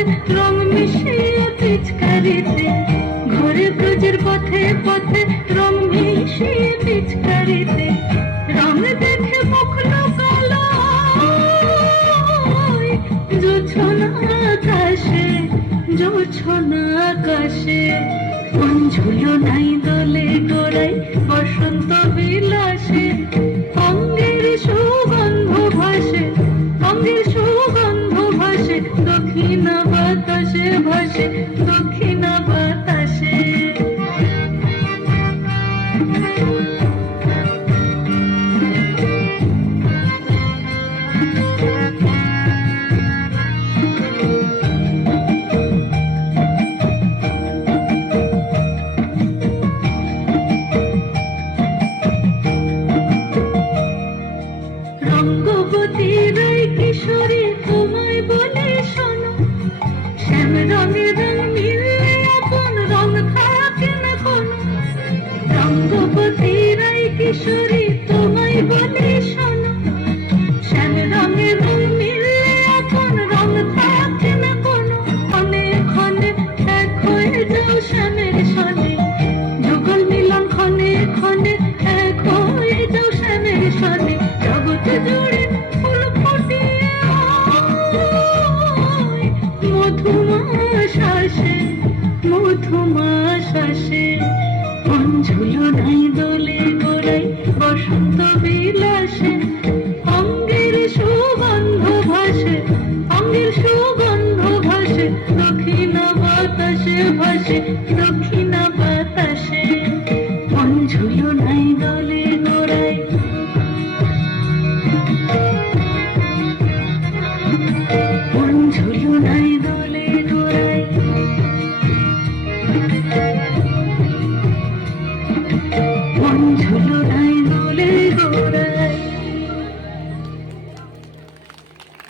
পথে রং মিশিয়ে পিচকারিতে, ঘরে ব্রজের পথে পথে রং মিশিয়ে পিচকারিতে, রং দেখে মুখলো কালো জোছনা আকাশে, জোছনা আকাশে। কোন ঝুলো নাই দোলে ডোরাই বসন্ত বিলাসে, অঙ্গের সুগন্ধ ভাসে, অঙ্গের সুগন্ধ ভাসে, দক্ষিণা বাতাসে ভাসে, দক্ষিণা বাতাসে। রঙ্গবতীর ওই কিশোরী তোমায় বলে শোনো, শ্যাম রঙের রং মিললে আপন রং থাকে না কোনো। রঙ্গবতীর ওই কিশোরী